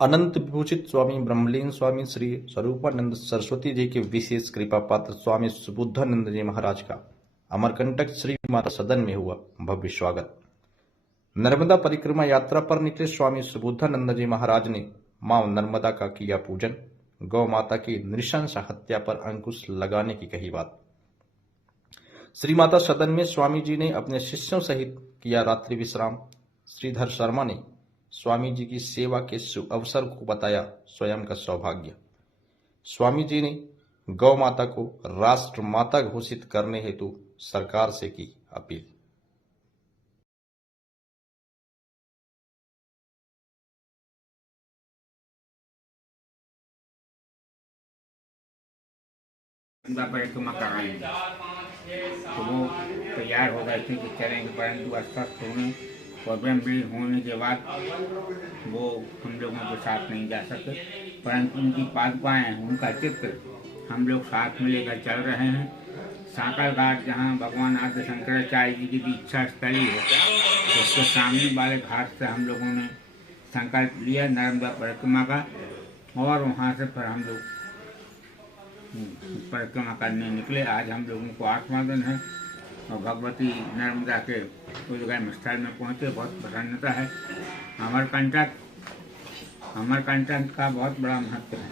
अनंत विभूषित स्वामी ब्रह्मलीन स्वामी श्री स्वरूपानंद सरस्वती जी के विशेष कृपा पात्र स्वामी सुबुद्धानंद जी महाराज का अमरकंटक श्री माता सदन में हुआ भव्य स्वागत। नर्मदा परिक्रमा यात्रा पर निकले स्वामी सुबुद्धानंद जी महाराज ने मां नर्मदा का किया पूजन, गौ माता की नृशंस हत्या पर अंकुश लगाने की कही बात। श्री माता सदन में स्वामी जी ने अपने शिष्यों सहित किया रात्रि विश्राम। श्रीधर शर्मा ने स्वामी जी की सेवा के अवसर को बताया स्वयं का सौभाग्य। स्वामी जी ने गौ माता को राष्ट्र माता घोषित करने हेतु सरकार से की अपील। परिक्रमा कर रहे हैं तो वो तैयार हो गए थे कि चलेंगे, परंतु अस्वस्थ होने और ब्रह्मलीन होने के बाद वो हम लोगों के साथ नहीं जा सके, परंतु उनकी पादुकाएं, उनका चित्र हम लोग साथ में लेकर चल रहे हैं। साकर घाट जहाँ भगवान आदि शंकराचार्य जी की दीक्षा स्थली है, तो उसके सामने वाले घाट से हम लोगों ने संकल्प लिया नर्मदा परिक्रमा का, और वहाँ से फिर हम लोग परिक्रमा करने निकले। आज हम लोगों को 8वां दिन है और भगवती नर्मदा के उद्गम स्थल में पहुँचे। बहुत प्रसन्नता है। अमरकंटक का बहुत बड़ा महत्व है।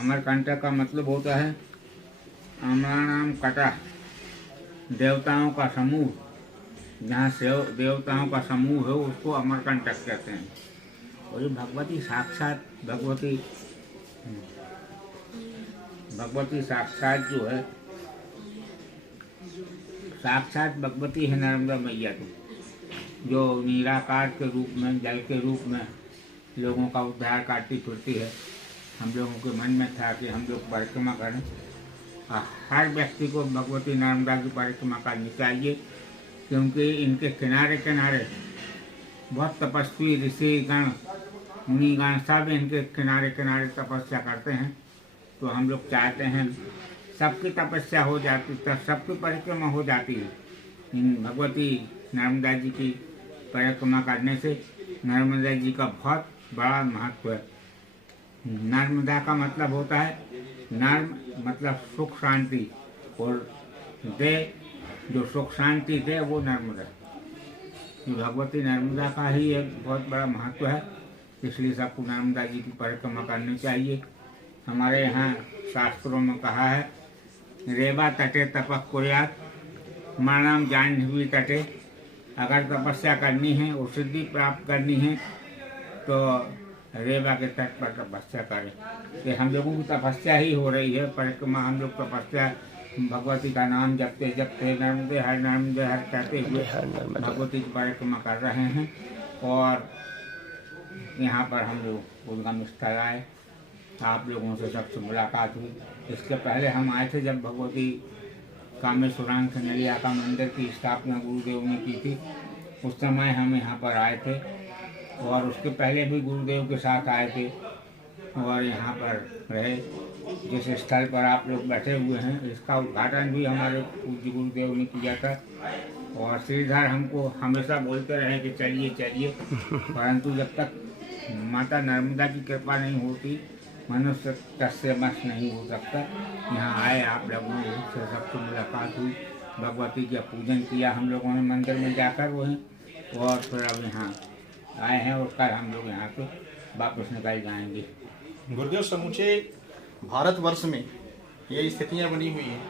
अमरकंटक का मतलब होता है अमराणाम कटा, देवताओं का समूह। जहाँ से देवताओं का समूह है उसको अमरकंटक कहते हैं। और ये भगवती साक्षात भगवती साक्षात जो है, साक्षात भगवती है नर्मदा मैया, तो जो निराकार के रूप में, जल के रूप में लोगों का उद्धार करती फिरती है। हम लोगों के मन में था कि हम लोग परिक्रमा करें। हर व्यक्ति को भगवती नर्मदा की परिक्रमा करनी चाहिए, क्योंकि इनके किनारे किनारे बहुत तपस्वी ऋषि गण, मुनि गण सब इनके किनारे किनारे तपस्या करते हैं। तो हम लोग चाहते हैं सबकी तपस्या हो जाती, सबकी परिक्रमा हो जाती है। इन भगवती नर्मदा जी की परिक्रमा करने से नर्मदा जी का बहुत बड़ा महत्व है। नर्मदा का मतलब होता है, नर्म मतलब सुख शांति, और दे जो सुख शांति दे वो नर्मदा। ये भगवती नर्मदा का ही एक बहुत बड़ा महत्व है, इसलिए सबको नर्मदा जी की परिक्रमा करनी चाहिए। हमारे यहाँ शास्त्रों में कहा है, रेवा तटे तपः कुर्यात् मरणं जाह्नवी तटे। अगर तपस्या करनी है और सिद्धि प्राप्त करनी है तो रेवा के तट पर तपस्या करें। कि हम लोगों की तपस्या ही हो रही है। परिक्रमा हम लोग तपस्या भगवती का नाम जपते जपते नर्मदे हर कहते हुए भगवती की परिक्रमा कर रहे हैं। और यहाँ पर हम लोग उद्गम स्थल आए, आप लोगों से सबसे मुलाकात हुई। इसके पहले हम आए थे जब भगवती कामेश्वरांग खंडरिया का मंदिर की स्थापना गुरुदेव ने की थी, उस समय हम यहाँ पर आए थे। और उसके पहले भी गुरुदेव के साथ आए थे और यहाँ पर रहे। जिस स्थल पर आप लोग बैठे हुए हैं, इसका उद्घाटन भी हमारे पूज्य गुरुदेव ने किया था। और श्रीधर हमको हमेशा बोलते रहे कि चलिए चलिए, परंतु जब तक माता नर्मदा की कृपा नहीं होती मनुष्य तस्य बस नहीं हो सकता। यहाँ आए, आप लोगों से सबसे मुलाकात हुई, भगवती का पूजन किया हम लोगों ने मंदिर में जाकर वो हैं, और फिर अब यहाँ आए हैं और कल हम लोग यहाँ से वापस निकल जाएंगे। गुरुदेव, समूचे भारतवर्ष में ये स्थितियाँ बनी हुई हैं,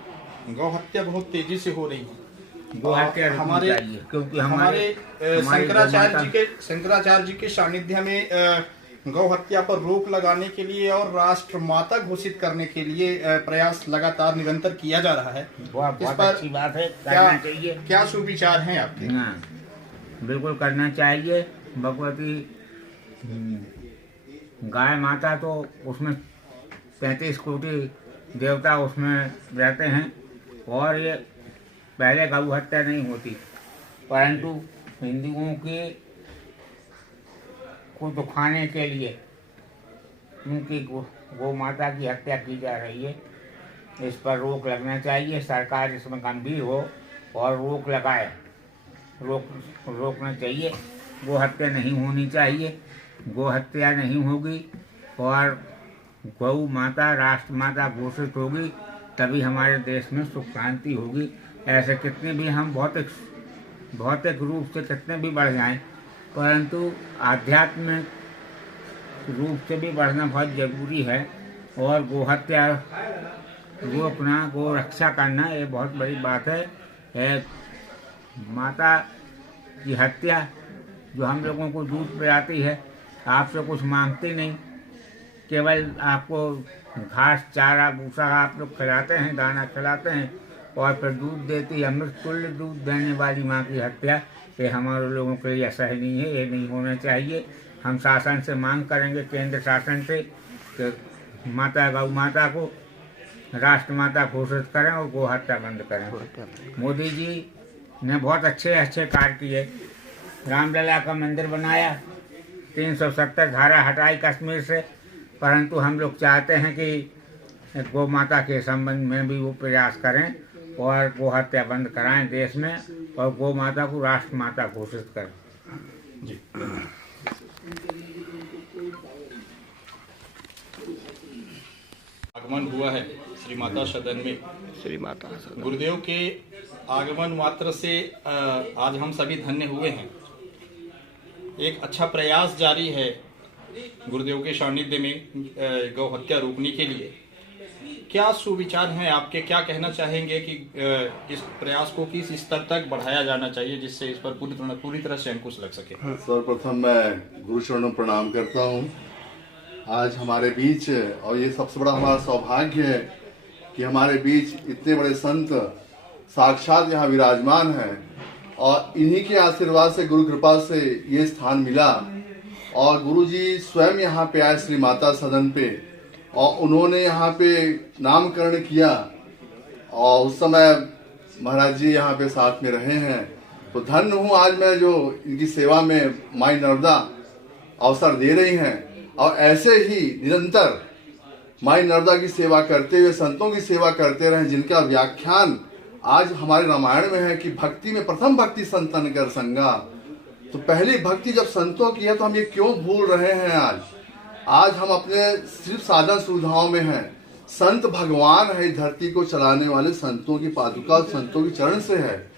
गौ हत्या बहुत तेजी से हो रही है। गौ हत्या हमारे क्योंकि हमारे शंकराचार्य जी के सानिध्य में गौ हत्या पर रोक लगाने के लिए और राष्ट्र माता घोषित करने के लिए प्रयास लगातार निरंतर किया जा रहा है। इस पर अच्छी बात है, करना चाहिए। क्या सुविचार हैं आपके? बिल्कुल करना चाहिए। भगवती गाय माता तो उसमें 33 कोटि देवता उसमें रहते हैं, और ये पहले गौ हत्या नहीं होती, परंतु हिंदुओं के को दुखाने के लिए उनकी गौ माता की हत्या की जा रही है। इस पर रोक लगना चाहिए। सरकार इसमें गंभीर हो और रोक लगाए, रोकना चाहिए। गौ हत्या नहीं होनी चाहिए। गौ हत्या नहीं होगी और गौ माता राष्ट्र माता घोषित होगी, तभी हमारे देश में सुख शांति होगी। ऐसे कितने भी हम भौतिक रूप से कितने भी बढ़ जाएं, परंतु आध्यात्मिक रूप से भी बढ़ना बहुत जरूरी है। और गो हत्या रोकना, गो रक्षा करना, ये बहुत बड़ी बात है। माता की हत्या जो हम लोगों को दूध पिलाती है, आपसे कुछ मांगती नहीं, केवल आपको घास चारा भूसा आप लोग खिलाते हैं, दाना खिलाते हैं और फिर दूध देती है। अमृत तुल्य दूध देने वाली माँ की हत्या, ये हमारे लोगों के लिए असहनीय है, ये नहीं होना चाहिए। हम शासन से मांग करेंगे, केंद्र शासन से, कि माता गौ माता को राष्ट्रमाता घोषित करें और गो हत्या बंद करें। मोदी जी ने बहुत अच्छे कार्य किए। रामलला का मंदिर बनाया, 370 धारा हटाई कश्मीर से, परंतु हम लोग चाहते हैं कि गौ माता के संबंध में भी वो प्रयास करें और गो हत्या बंद कराएं देश में और गौ माता को राष्ट्र माता घोषित करें। जी। आगमन हुआ है श्री माता सदन में। श्री माता गुरुदेव के आगमन मात्र से आज हम सभी धन्य हुए हैं। एक अच्छा प्रयास जारी है गुरुदेव के सानिध्य में गौ हत्या रोकने के लिए। क्या सुविचार हैं आपके, क्या कहना चाहेंगे कि इस प्रयास को किस स्तर तक बढ़ाया जाना चाहिए जिससे इस पर पूरी तरह से अंकुश लग सके? सर्वप्रथम मैं गुरु चरणों प्रणाम करता हूँ। आज हमारे बीच, और ये सबसे बड़ा हमारा सौभाग्य है कि हमारे बीच इतने बड़े संत साक्षात यहाँ विराजमान हैं और इन्हीं के आशीर्वाद से, गुरु कृपा से ये स्थान मिला। और गुरु जी स्वयं यहाँ पे आए श्री माता सदन पे, और उन्होंने यहाँ पे नामकरण किया और उस समय महाराज जी यहाँ पे साथ में रहे हैं। तो धन्य हूँ आज मैं जो इनकी सेवा में माई नर्मदा अवसर दे रही हैं, और ऐसे ही निरंतर माई नर्मदा की सेवा करते हुए संतों की सेवा करते रहें, जिनका व्याख्यान आज हमारे रामायण में है कि भक्ति में प्रथम भक्ति संतन कर संगा। तो पहली भक्ति जब संतों की है तो हम ये क्यों भूल रहे हैं? आज हम अपने सिर्फ साधन सुविधाओं में हैं। संत भगवान है, धरती को चलाने वाले संतों की पादुका संतों की चरण से है।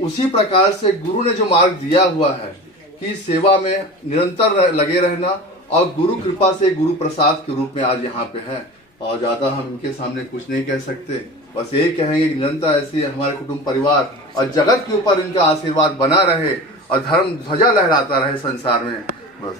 उसी प्रकार से गुरु ने जो मार्ग दिया हुआ है कि सेवा में निरंतर लगे रहना, और गुरु कृपा से गुरु प्रसाद के रूप में आज यहाँ पे है। और ज्यादा हम इनके सामने कुछ नहीं कह सकते, बस ये कहेंगे कि निरंतर ऐसे हमारे कुटुंब परिवार और जगत के ऊपर इनका आशीर्वाद बना रहे और धर्म ध्वजा लहराता रहे संसार में। बस।